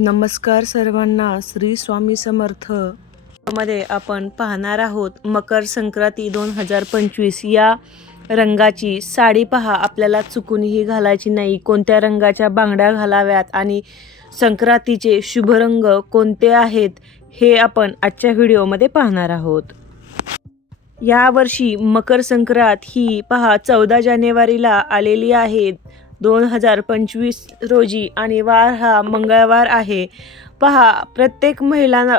नमस्कार सर्वांना श्री स्वामी समर्थ. मध्ये आपण पाहणार आहोत मकर संक्रांती दोन हजार पंचवीस या रंगाची साडी पहा. आपल्याला चुकूनही घालायची नाही. कोणत्या रंगाच्या बांगड्या घालाव्यात आणि संक्रांतीचे शुभ रंग कोणते आहेत हे आपण आजच्या व्हिडिओमध्ये पाहणार आहोत. यावर्षी मकर संक्रांत ही पहा चौदा जानेवारीला आलेली आहे. दोन हजार पंचवीस रोजी आणि वार हा मंगळवार आहे. पहा प्रत्येक महिलांना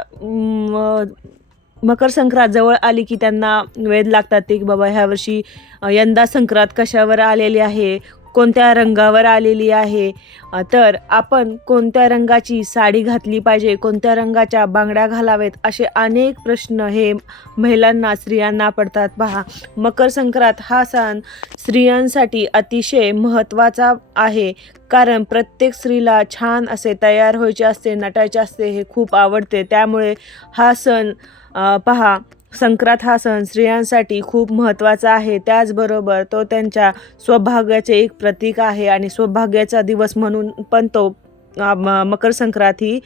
मकर संक्रांत जवळ आली की त्यांना वेध लागतात ते की बाबा ह्या वर्षी यंदा संक्रांत कशावर आलेली आहे? कोणत्या रंगावर आलेली आहे? तर आपण कोणत्या रंगाची साडी घातली पाहिजे? कोणत्या रंगाच्या बांगड्या घालावेत असे अनेक प्रश्न हे महिलांना स्त्रियांना पडतात. पहा मकर संक्रांत हा सण स्त्रियांसाठी अतिशय महत्त्वाचा आहे. कारण प्रत्येक स्त्रीला छान असे तयार व्हायचे असते नटायचे असते हे खूप आवडते. त्यामुळे हा सण पहा संक्रांत हा सण स्त्रियांसाठी खूप महत्त्वाचा आहे. त्याचबरोबर तो त्यांच्या सौभाग्याचे एक प्रतीक आहे आणि सौभाग्याचा दिवस म्हणून पण तो म- मकर संक्रांत ही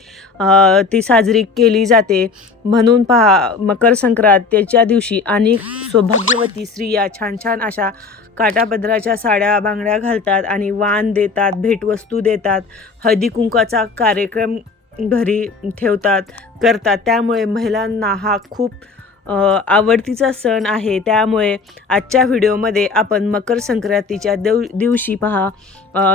ती साजरी केली जाते. म्हणून पहा मकर संक्रांत त्याच्या दिवशी अनेक सौभाग्यवती स्त्रिया छान छान अशा काटापदराच्या साड्या बांगड्या घालतात आणि वाण देतात भेटवस्तू देतात हळदी कुंकाचा कार्यक्रम घरी ठेवतात करतात. त्यामुळे महिलांना हा खूप आवडतीचा सण आहे. त्यामुळे आजच्या व्हिडिओमध्ये आपण मकर संक्रांतीच्या देव दिवशी पहा.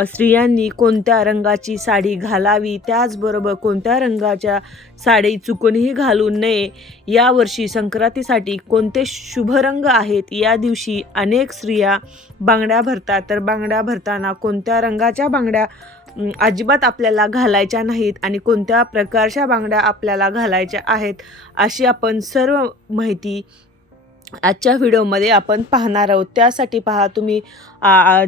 स्त्रियांनी कोणत्या रंगाची साडी घालावी? त्याचबरोबर कोणत्या रंगाच्या साडी चुकूनही घालू नये? यावर्षी संक्रांतीसाठी कोणते शुभ रंग आहेत? या दिवशी अनेक स्त्रिया बांगड्या भरतात. तर बांगड्या भरताना कोणत्या रंगाच्या बांगड्या अजिबात आपल्याला घालायच्या नाहीत आणि कोणत्या प्रकारच्या बांगड्या आपल्याला घालायच्या आहेत अशी आपण सर्व माहिती आजच्या व्हिडिओमध्ये आपण पाहणार आहोत. त्यासाठी पहा तुम्ही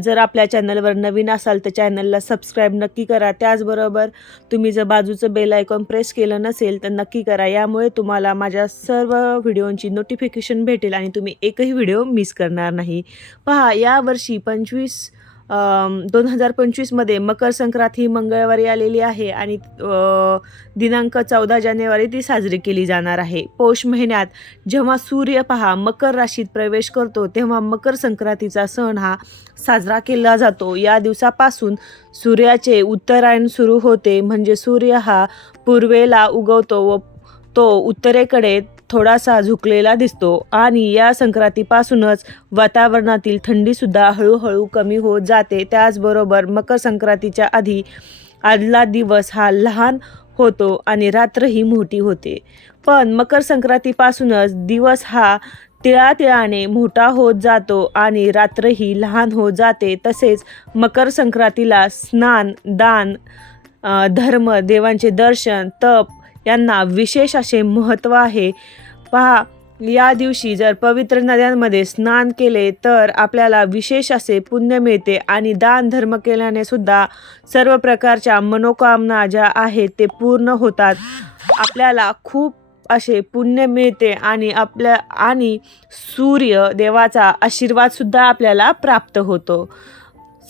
जर आपल्या चॅनलवर नवीन असाल तर चॅनलला सबस्क्राईब नक्की करा. त्याचबरोबर तुम्ही जर बाजूचं बेल आयकॉन प्रेस केलं नसेल तर नक्की करा. यामुळे तुम्हाला माझ्या सर्व व्हिडिओंची नोटिफिकेशन भेटेल आणि तुम्ही एकही व्हिडिओ मिस करणार नाही. पहा यावर्षी पंचवीस दोन हजार पंचवीसमध्ये मकर संक्रांत ही मंगळवारी आलेली आहे आणि दिनांक चौदा जानेवारी ती साजरी केली जाणार आहे. पौष महिन्यात जेव्हा सूर्य पहा मकर राशीत प्रवेश करतो तेव्हा मकर संक्रांतीचा सण हा साजरा केला जातो. या दिवसापासून सूर्याचे उत्तरायण सुरू होते. म्हणजे सूर्य हा पूर्वेला उगवतो व तो उत्तरेकडे थोडासा झुकलेला दिसतो आणि या संक्रांतीपासूनच वातावरणातील थंडीसुद्धा हळूहळू कमी होत जाते. त्याचबरोबर मकर संक्रांतीच्या आधी आदला दिवस हा लहान होतो आणि रात्र ही मोठी होते. पण मकर संक्रांतीपासूनच दिवस हा तिळातिळाने मोठा होत जातो आणि रात्रही लहान होत जाते. तसेच मकर संक्रांतीला स्नान दान धर्म देवांचे दर्शन तप यांना विशेष असे महत्त्व आहे. पहा या दिवशी जर पवित्र नद्यांमध्ये स्नान केले तर आपल्याला विशेष असे पुण्य मिळते आणि दान धर्म केल्याने सुद्धा सर्व प्रकारच्या मनोकामना ज्या आहेत ते पूर्ण होतात. आपल्याला खूप असे पुण्य मिळते आणि आपल्या आणि सूर्य देवाचा आशीर्वादसुद्धा आपल्याला प्राप्त होतो.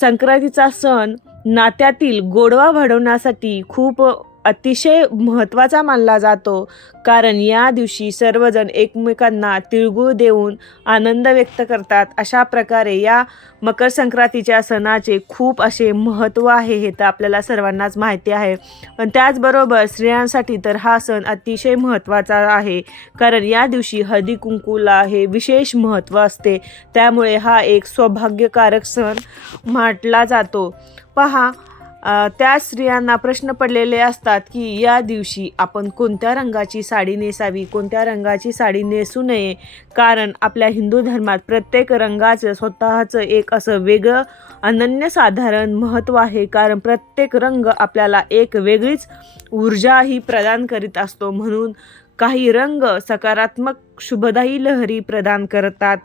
संक्रांतीचा सण नात्यातील गोडवा वाढवण्यासाठी खूप अतिशय महत्त्वाचा मानला जातो. कारण या दिवशी सर्वजण एकमेकांना तिळगुळ देऊन आनंद व्यक्त करतात. अशा प्रकारे या मकर संक्रांतीच्या सणाचे खूप असे महत्त्व आहे हे तर आपल्याला सर्वांनाच माहिती आहे. पण त्याचबरोबर स्त्रियांसाठी तर हा सण अतिशय महत्त्वाचा आहे. कारण या दिवशी हळदी कुंकूला हे विशेष महत्त्व असते. त्यामुळे हा एक सौभाग्यकारक सण म्हटला जातो. पहा त्या स्त्रियांना प्रश्न पडलेले असतात की या दिवशी आपण कोणत्या रंगाची साडी नेसावी कोणत्या रंगाची साडी नेसू नये? कारण आपल्या हिंदू धर्मात प्रत्येक रंगाचं स्वतःचं एक असं वेगळं अनन्यसाधारण महत्त्व आहे. कारण प्रत्येक रंग आपल्याला एक वेगळीच ऊर्जाही प्रदान करीत असतो. म्हणून काही रंग सकारात्मक शुभदायी लहरी प्रदान करतात.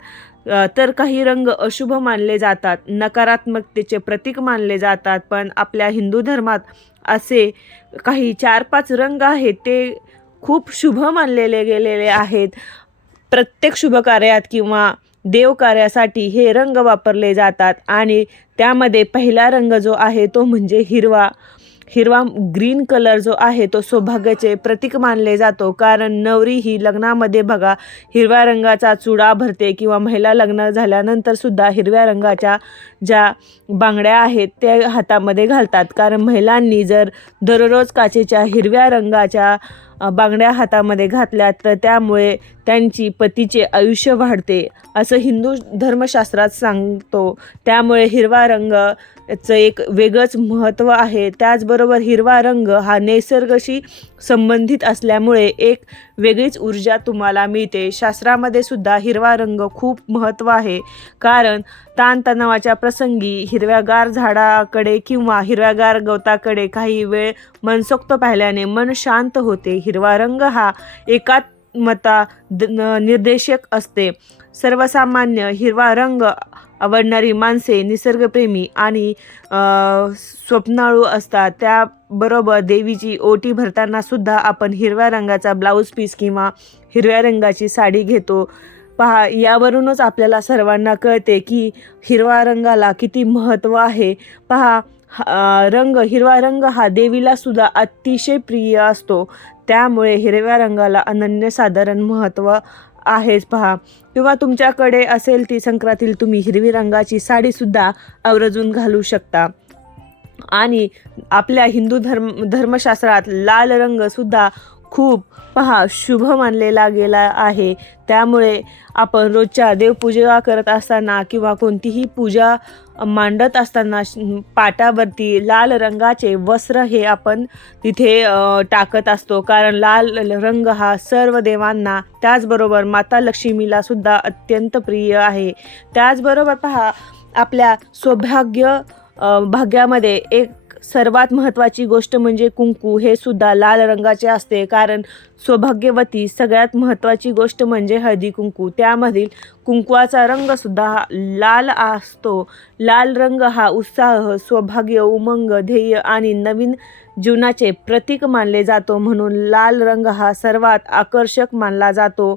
तर काही रंग अशुभ मानले जातात नकारात्मकतेचे प्रतीक मानले जातात पण आपल्या हिंदू धर्मात असे काही चार पाच रंग आहेत ते खूप शुभ मानलेले गेलेले आहेत. प्रत्येक शुभ कार्यात किंवा देवकार्यासाठी हे रंग वापरले जातात आणि त्यामध्ये पहिला रंग जो आहे तो म्हणजे हिरवा. हिरवा ग्रीन कलर जो आहे तो सौभाग्याचे प्रतीक मानले जातो. कारण नवरी ही लग्नामध्ये बघा हिरव्या रंगाचा चुडा भरते किंवा महिला लग्न झाल्यानंतर सुद्धा हिरव्या रंगाच्या ज्या बांगड्या आहेत त्या हातामध्ये घालतात. कारण महिलांनी जर दररोज काचेच्या हिरव्या रंगाच्या बांगड्या हातामध्ये घातल्या तर त्यामुळे त्यांची पतीचे आयुष्य वाढते. असं हिंदू धर्मशास्त्रात सांगतो. त्यामुळे हिरवा रंग चं एक वेगळंच महत्त्व आहे. त्याचबरोबर हिरवा रंग हा निसर्गाशी संबंधित असल्यामुळे एक वेगळीच ऊर्जा तुम्हाला मिळते. शास्त्रामध्ये सुद्धा हिरवा रंग खूप महत्त्व आहे. कारण ताणतणावाच्या प्रसंगी हिरव्यागार झाडाकडे किंवा हिरव्यागार गवताकडे काही वेळ मनसोक्त पाहिल्याने मन शांत होते. हिरवा रंग हा एकात्मता द- न- निर्देशक असते. सर्वसामान्य हिरवा रंग आवडणारी माणसे निसर्गप्रेमी आणि स्वप्नाळू असतात. त्याबरोबर देवीची ओटी भरताना सुद्धा आपण हिरव्या रंगाचा ब्लाऊज पीस किंवा हिरव्या रंगाची साडी घेतो. पहा यावरूनच आपल्याला सर्वांना कळते की हिरवा रंगाला किती महत्त्व आहे. पहा हा- रंग हिरवा रंग हा देवीला सुद्धा अतिशय प्रिय असतो. त्यामुळे हिरव्या रंगाला अनन्यसाधारण महत्त्व आहेच पहा. किंवा तुमच्याकडे असेल ती संक्रातील तुम्ही हिरवी रंगाची साडीसुद्धा आवर्जून घालू शकता. आणि आपल्या हिंदू धर्म धर्मशास्त्रात लाल रंगसुद्धा खूप पहा शुभ मानलेला गेला आहे. त्यामुळे आपण रोजच्या देवपूजा करत असताना किंवा कोणतीही पूजा मांडत असताना पाटावरती लाल रंगाचे वस्त्र हे आपण तिथे टाकत असतो. कारण लाल रंग हा सर्व देवांना त्याचबरोबर माता लक्ष्मीला सुद्धा अत्यंत प्रिय आहे. त्याचबरोबर पहा आपल्या सौभाग्य भाग्यामध्ये एक सर्वात महत्त्वाची गोष्ट म्हणजे कुंकू. हे सुद्धा लाल रंगाचे असते. कारण सौभाग्यवती सगळ्यात महत्त्वाची गोष्ट म्हणजे हळदी कुंकू. त्यामधील कुंकवाचा रंगसुद्धा हा लाल असतो. लाल रंग हा उत्साह सौभाग्य उमंग ध्येय आणि नवीन जीवनाचे प्रतीक मानले जातो. म्हणून लाल रंग हा सर्वात आकर्षक मानला जातो.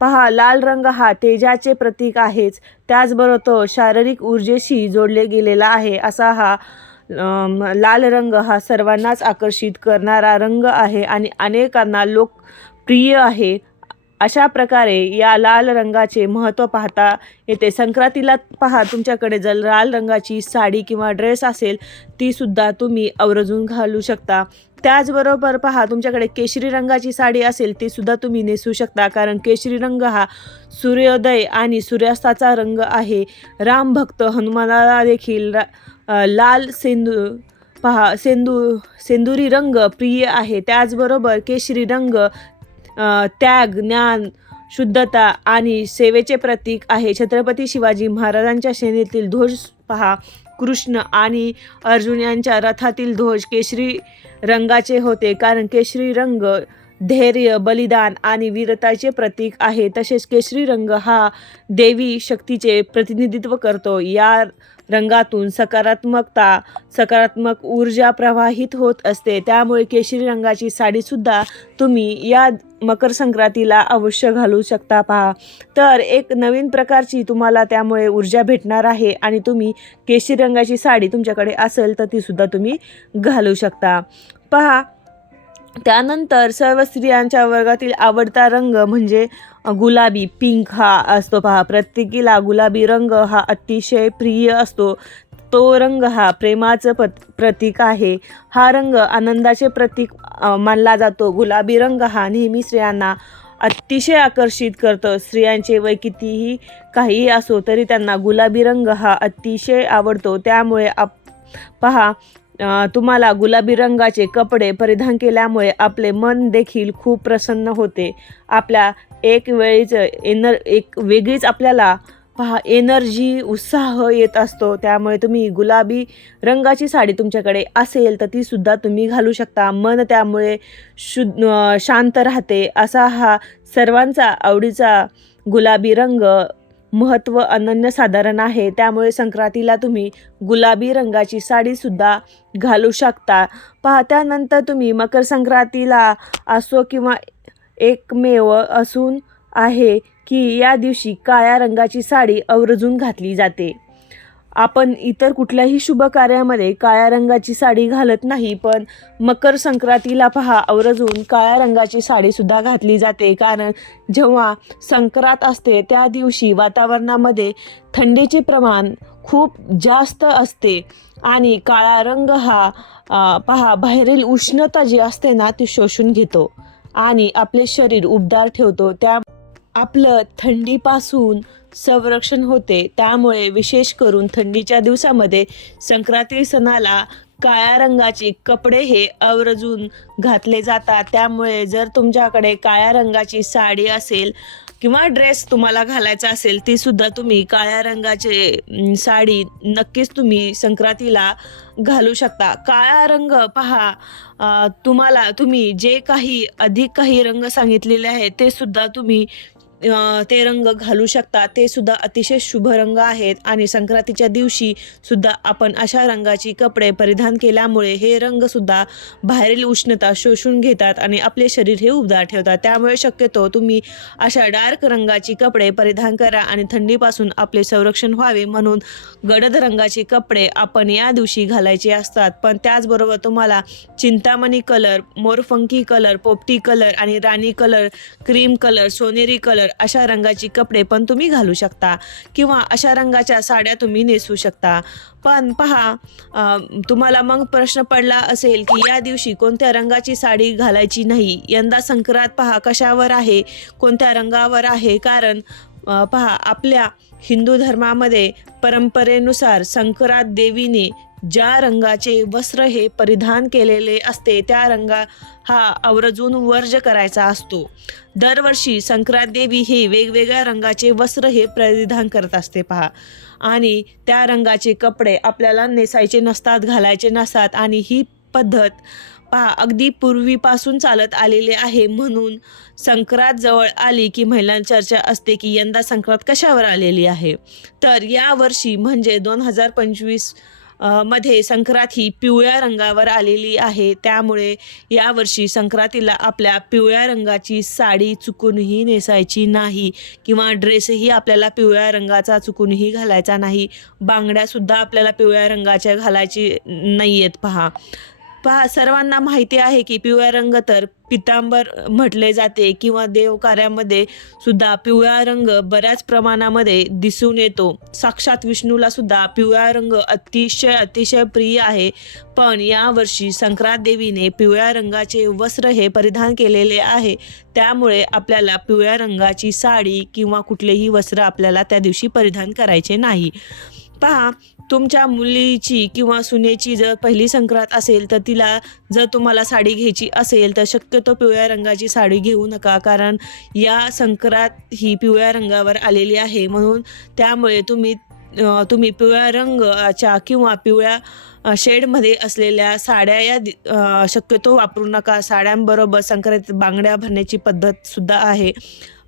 पहा लाल रंग हा तेजाचे प्रतीक आहेच. त्याचबरोबर तो शारीरिक ऊर्जेशी जोडले गेलेला आहे. असा हा लाल रंग हा सर्वांनाच आकर्षित करणारा रंग आहे आणि अनेकांना लोकप्रिय आहे. अशा प्रकारे या लाल रंगाचे महत्त्व पाहता येते. संक्रांतीला पहा तुमच्याकडे जर लाल रंगाची साडी किंवा ड्रेस असेल तीसुद्धा तुम्ही आवर्जून घालू शकता. त्याचबरोबर पहा तुमच्याकडे केशरी रंगाची साडी असेल ती सुद्धा तुम्ही नेसू शकता कारण केशरी रंग हा सूर्योदय आणि सूर्यास्ताचा रंग आहे. राम भक्त हनुमानाला देखील रा- लाल सेंदू पहा सेंदू सेंदुरी रंग प्रिय आहे. त्याचबरोबर केशरी रंग त्याग ज्ञान शुद्धता आणि सेवेचे प्रतीक आहे. छत्रपती शिवाजी महाराजांच्या सेनेतील ध्वज पहा कृष्ण आणि अर्जुन यांच्या रथातील ध्वज केशरी रंगाचे होते. कारण केशरी रंग धैर्य बलिदान आणि वीरताचे प्रतीक आहे. तसेच केशरी रंग हा देवी शक्तीचे प्रतिनिधित्व करतो. या रंगातून सकारात्मकता सकारात्मक ऊर्जा प्रवाहित होत असते. त्यामुळे केशरी रंगाची साडीसुद्धा तुम्ही या मकर संक्रांतीला अवश्य घालू शकता पहा. तर एक नवीन प्रकारची तुम्हाला त्यामुळे ऊर्जा भेटणार आहे आणि तुम्ही केशरी रंगाची साडी तुमच्याकडे असेल तर तीसुद्धा तुम्ही घालू शकता. पहा त्यानंतर सर्व स्त्रियांच्या वर्गातील आवडता रंग म्हणजे गुलाबी पिंक हा असतो पहा. प्रत्येकीला गुलाबी रंग हा अतिशय प्रिय असतो. तो रंग हा प्रेमाचं पत प्रतीक आहे. हा रंग आनंदाचे प्रतीक मानला जातो. गुलाबी रंग हा नेहमी स्त्रियांना अतिशय आकर्षित करतं. स्त्रियांचे वय कितीही काहीही असो तरी त्यांना गुलाबी रंग हा अतिशय आवडतो. त्यामुळे आप पहा तुम्हाला गुलाबी रंगाचे कपडे परिधान केल्यामुळे आपले मन देखील खूप प्रसन्न होते. आपल्या एक वेळीच एनर एक वेगळीच आपल्याला पहा एनर्जी उत्साह येत असतो. त्यामुळे तुम्ही गुलाबी रंगाची साडी तुमच्याकडे असेल तर ती सुद्धा तुम्ही घालू शकता. मन त्यामुळे शु शांत राहते. असा हा सर्वांचा आवडीचा गुलाबी रंग महत्त्व अनन्यसाधारण आहे. त्यामुळे संक्रांतीला तुम्ही गुलाबी रंगाची साडीसुद्धा घालू शकता. पहा त्यानंतर तुम्ही मकर संक्रांतीला असो किंवा एकमेव असून आहे की या दिवशी काळ्या रंगाची साडी आवर्जून घातली जाते. आपण इतर कुठल्याही शुभ कार्यामध्ये काळ्या रंगाची साडी घालत नाही पण मकर संक्रांतीला पहा आवर्जून काळ्या रंगाची साडीसुद्धा घातली जाते. कारण जेव्हा संक्रांत असते त्या दिवशी वातावरणामध्ये थंडीचे प्रमाण खूप जास्त असते. आणि काळा रंग हा पहा बाहेरील उष्णता जी असते ना ती शोषून घेतो. आणि आपले शरीर उबदार ठेवतो. त्या आपलं थंडीपासून संरक्षण होते. त्यामुळे विशेष करून थंडीच्या दिवसामध्ये संक्रांती सणाला काळ्या रंगाचे कपडे हे आवर्जून घातले जातात. त्यामुळे जर तुमच्याकडे काळ्या रंगाची साडी असेल किंवा ड्रेस तुम्हाला घालायचा असेल ती सुद्धा तुम्ही काळ्या रंगाचे साडी नक्कीच तुम्ही संक्रांतीला घालू शकता. काळा रंग पहा तुम्हाला तुम्ही जे काही अधिक काही रंग सांगितलेले आहेत ते सुद्धा तुम्ही ते रंग घालू शकता ते सुद्धा अतिशय शुभ रंग आहेत. आणि संक्रांतीच्या दिवशी सुद्धा आपण अशा रंगाची कपडे परिधान केल्यामुळे हे रंग सुद्धा बाहेरील उष्णता शोषून घेतात आणि आपले शरीर हे उबदार ठेवतात. त्यामुळे शक्यतो तुम्ही अशा डार्क रंगाची कपडे परिधान करा आणि थंडीपासून आपले संरक्षण व्हावे म्हणून गडद रंगाचे कपडे आपण या दिवशी घालायचे असतात. पण त्याचबरोबर तुम्हाला चिंतामणी कलर मोरफंकी कलर पोपटी कलर आणि राणी कलर क्रीम कलर सोनेरी कलर अशा रंगाची कपडे पण तुम्ही घालू शकता किंवा अशा रंगाच्या साड्या तुम्ही नेसू शकता. पण पहा तुम्हाला मग प्रश्न पडला असेल की या दिवशी कोणत्या रंगाची साडी घालायची नाही? यंदा संक्रांत पहा कशावर आहे कोणत्या रंगावर आहे? कारण पहा आपल्या हिंदू धर्मामध्ये परंपरेनुसार संक्रांत देवीने ज्या रंगाचे वस्त्र हे परिधान केलेले असते त्या रंगा हा आवर्जून वर्ज करायचा असतो. दरवर्षी संक्रांत देवी हे वेगवेगळ्या रंगाचे वस्त्र हे परिधान करत असते पहा. आणि त्या रंगाचे कपडे आपल्याला नेसायचे नसतात घालायचे नसतात आणि ही पद्धत पहा अगदी पूर्वीपासून चालत आलेले आहे म्हणून संक्रांत जवळ आली की महिलांची चर्चा असते की यंदा संक्रांत कशावर आलेली आहे? तर यावर्षी म्हणजे दोन हजार पंचवीसमध्ये संक्रांत ही पिवळ्या रंगावर आलेली आहे. त्यामुळे यावर्षी संक्रांतीला आपल्या पिवळ्या रंगाची साडी चुकूनही नेसायची नाही किंवा ड्रेसही आपल्याला पिवळ्या रंगाचा चुकूनही घालायचा नाही. बांगड्यासुद्धा आपल्याला पिवळ्या रंगाच्या घालायची नाही आहेत पहा. पहा सर्वांना माहिती आहे की पिवळा रंग तर पितांबर म्हटले जाते किंवा देवकार्यामध्ये सुद्धा पिवळा रंग बऱ्याच प्रमाणामध्ये दिसून येतो. साक्षात विष्णूला सुद्धा पिवळा रंग अतिशय अतिशय प्रिय आहे. पण यावर्षी संक्रांत देवीने पिवळ्या रंगाचे वस्त्र हे परिधान केलेले आहे. त्यामुळे आपल्याला पिवळ्या रंगाची साडी किंवा कुठलेही वस्त्र आपल्याला त्या दिवशी परिधान करायचे नाही. पहा तुमच्या मुलीची किंवा सुनेची जर पहिली संक्रांत असेल तर तिला जर तुम्हाला साडी घ्यायची असेल तर शक्यतो पिवळ्या रंगाची साडी घेऊ नका. कारण या संक्रांत ही पिवळ्या रंगावर आलेली आहे. म्हणून त्यामुळे तुम्ही तुम्ही पिवळ्या रंगाच्या किंवा पिवळ्या शेडमध्ये असलेल्या साड्या या दि- शक्यतो वापरू नका. साड्यांबरोबर संक्रांत बांगड्या भरण्याची पद्धतसुद्धा आहे.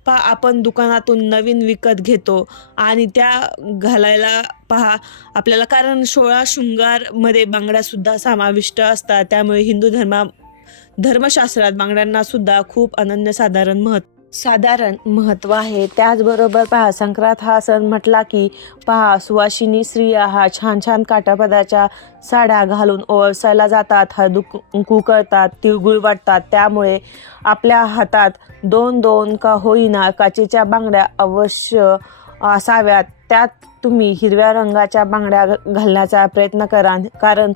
पहा आपण दुकानातून नवीन विकत घेतो आणि त्या घालायला पहा. आपल्याला कारण सोळा शृंगारमध्ये बांगड्यासुद्धा समाविष्ट असतात. त्यामुळे हिंदू धर्मा धर्मशास्त्रात बांगड्यांनासुद्धा खूप अनन्यसाधारण महत्त्व साधारण महत्त्व आहे. त्याचबरोबर पहा संक्रांत हा सण म्हटला की पहा सुवासिनी स्त्रिया हा छान छान काटापदाच्या साड्या घालून ओळसायला जातात हळदू कुंकू करतात तिळगुळ वाटतात. त्यामुळे आपल्या हातात दोन दोन का होईना काचेच्या बांगड्या अवश्य असाव्यात. त्यात तुम्ही हिरव्या रंगाच्या बांगड्या घालण्याचा प्रयत्न करा. कारण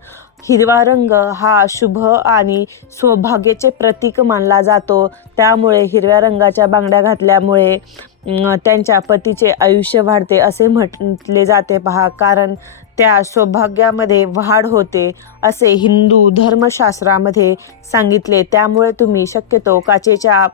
हिरवा रंग हा शुभ आणि सौभाग्याचे प्रतीक मानला जातो. त्यामुळे हिरव्या रंगाच्या बांगड्या घातल्यामुळे त्यांच्या पतीचे आयुष्य वाढते असे म्हटले जाते. पहा कारण त्या सौभाग्यामध्ये वाढ होते असे हिंदू धर्मशास्त्रामध्ये सांगितले. त्यामुळे तुम्ही शक्यतो काचेच्या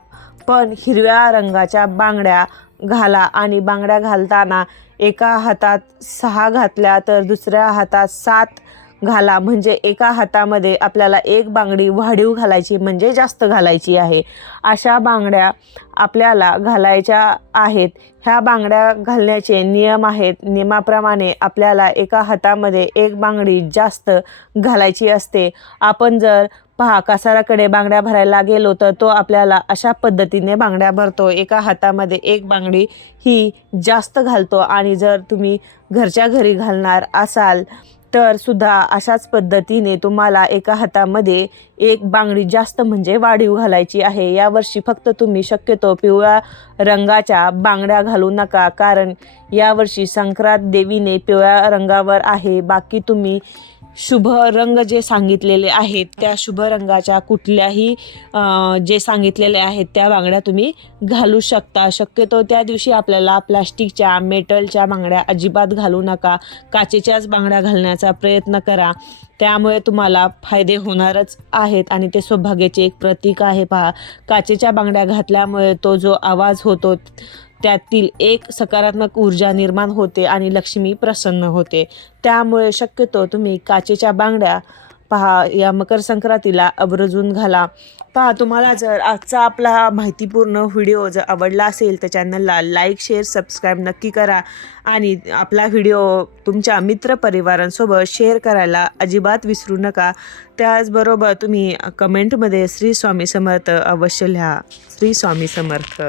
पण हिरव्या रंगाच्या बांगड्या घाला आणि बांगड्या घालताना एका हातात सहा घातल्या तर दुसऱ्या हातात सात घाला. म्हणजे एका हातामध्ये आपल्याला एक बांगडी वाढीव घालायची म्हणजे जास्त घालायची आहे. अशा बांगड्या आपल्याला घालायच्या आहेत. ह्या बांगड्या घालण्याचे नियम आहेत. नियमाप्रमाणे आपल्याला एका हातामध्ये एक बांगडी जास्त घालायची असते. आपण जर पहा कासाराकडे बांगड्या भरायला गेलो तर तो आपल्याला अशा पद्धतीने बांगड्या भरतो. एका हातामध्ये एक बांगडी ही जास्त घालतो आणि जर तुम्ही घरच्या घरी घालणार असाल तर सुद्धा अशाच पद्धतीने तुम्हाला एका हातामध्ये एक बांगडी जास्त म्हणजे वाढीव घालायची आहे. यावर्षी फक्त तुम्ही शक्यतो पिवळ्या रंगाच्या बांगड्या घालू नका कारण यावर्षी संक्रांत देवीने पिवळ्या रंगावर आहे. बाकी तुम्ही शुभ रंग जे सांगितलेले आहेत त्या शुभ रंगाच्या कुठल्याही जे सांगितलेले आहेत त्या बांगड्या तुम्ही घालू शकता. शक्यतो त्या दिवशी आपल्याला प्लास्टिकच्या मेटलच्या बांगड्या अजिबात घालू नका. काचेच्याच बांगड्या घालण्याचा प्रयत्न करा. त्यामुळे तुम्हाला फायदे होणारच आहेत आणि ते सौभाग्याचे एक प्रतीक आहे पहा. काचेच्या बांगड्या घातल्यामुळे तो जो आवाज होतो त्यातील एक सकारात्मक ऊर्जा निर्माण होते आणि लक्ष्मी प्रसन्न होते. त्यामुळे शक्यतो तुम्ही काचेच्या बांगड्या पहा या मकर संक्रांतीला अब्रजून घाला. पहा तुम्हाला जर आजचा आपला माहितीपूर्ण व्हिडिओ जर आवडला असेल तर चॅनलला लाईक शेअर सबस्क्राईब नक्की करा आणि आपला व्हिडिओ तुमच्या मित्रपरिवारांसोबत शेअर करायला अजिबात विसरू नका. त्याचबरोबर तुम्ही कमेंटमध्ये श्री स्वामी समर्थ अवश्य लिहा. श्री स्वामी समर्थ.